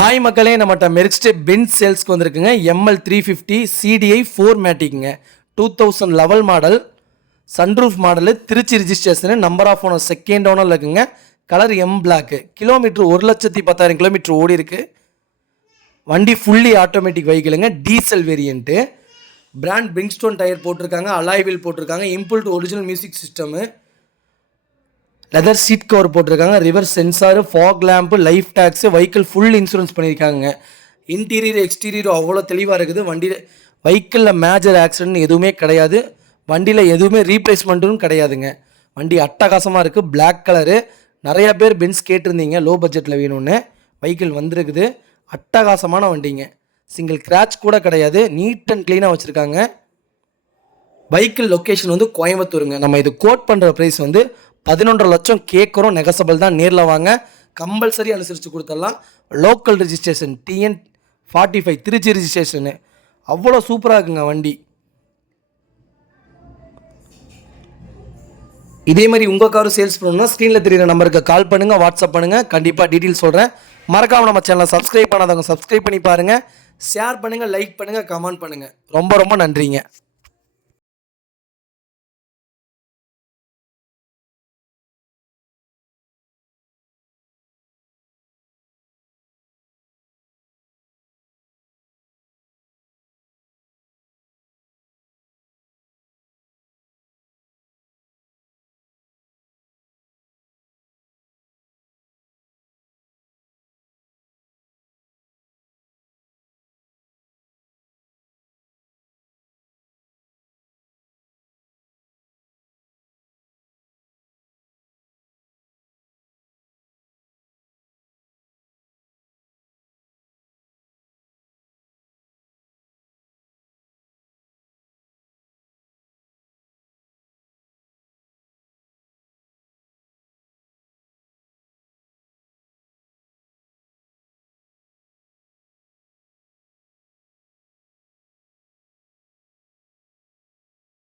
Hi மக்களே, நம்மகிட்ட மெரிக்ஸ்டே Benz சேல்ஸ்க்கு வந்திருக்குங்க. எம்எல் 350 சிடிஐ 4மேட்டிக்குங்க. 2011 model, sunroof model, Trichy registration, number of owner second ஓனரில் இருக்குங்க. கலர் எம் பிளாக்கு. கிலோமீட்டர் 1,10,10,000 கிலோமீட்டர் ஓடி இருக்கு. வண்டி ஃபுல்லி ஆட்டோமேட்டிக் வெஹிக்கிளுங்க, diesel variant. Brand Bridgestone tyre போட்டிருக்காங்க, அலாய் வீல் போட்டிருக்காங்க, inbuilt original music system, leather seat cover போட்டிருக்காங்க, reverse sensor, fog lamp, life tax, vehicle full insurance பண்ணியிருக்காங்க. இன்டீரியர் எக்ஸ்டீரியர் அவ்வளோ தெளிவாக இருக்குது. வண்டியில் வெஹிக்கிளில் மேஜர் ஆக்சிடென்ட் எதுவுமே கிடையாது. வண்டியில் எதுவுமே ரீப்ளேஸ்மெண்ட்டும் கிடையாதுங்க. வண்டி அட்டகாசமாக இருக்குது. Black colour. நிறையா பேர் பென்ஸ் கேட்டிருந்தீங்க லோ பட்ஜெட்டில் வேணும்னு. வெஹிக்கிள் வந்திருக்குது. அட்டகாசமான வண்டிங்க. சிங்கிள் கிராச் கூட கிடையாது. நீட் அண்ட் க்ளீனாக வச்சுருக்காங்க. வெஹிக்கிள் லொக்கேஷன் வந்து கோயம்புத்தூருங்க. நம்ம இது கோட் பண்ணுற ப்ரைஸ் வந்து 11.5 லட்சம் கேட்குறோம். நெகசபிள் தான். நேரில் வாங்க, கம்பல்சரி அனுசரித்து கொடுத்துடலாம். Local registration TN 45 Trichy ரிஜிஸ்ட்ரேஷனு. அவ்வளோ சூப்பராக இருக்குங்க வண்டி. இதே மாதிரி உங்கள் காரும் சேல்ஸ் பண்ணணும்னா ஸ்க்ரீனில் தெரியுற நம்பருக்கு கால் பண்ணுங்கள், வாட்ஸ்அப் பண்ணுங்கள். கண்டிப்பாக டீட்டெயில் சொல்கிறேன். மறக்காமல் நம்ம சேனலை சப்ஸ்கிரைப் பண்ணாதவங்க சப்ஸ்கிரைப் பண்ணி பாருங்கள். ஷேர் பண்ணுங்கள், லைக் பண்ணுங்கள், கமெண்ட் பண்ணுங்கள். ரொம்ப ரொம்ப நன்றிங்க.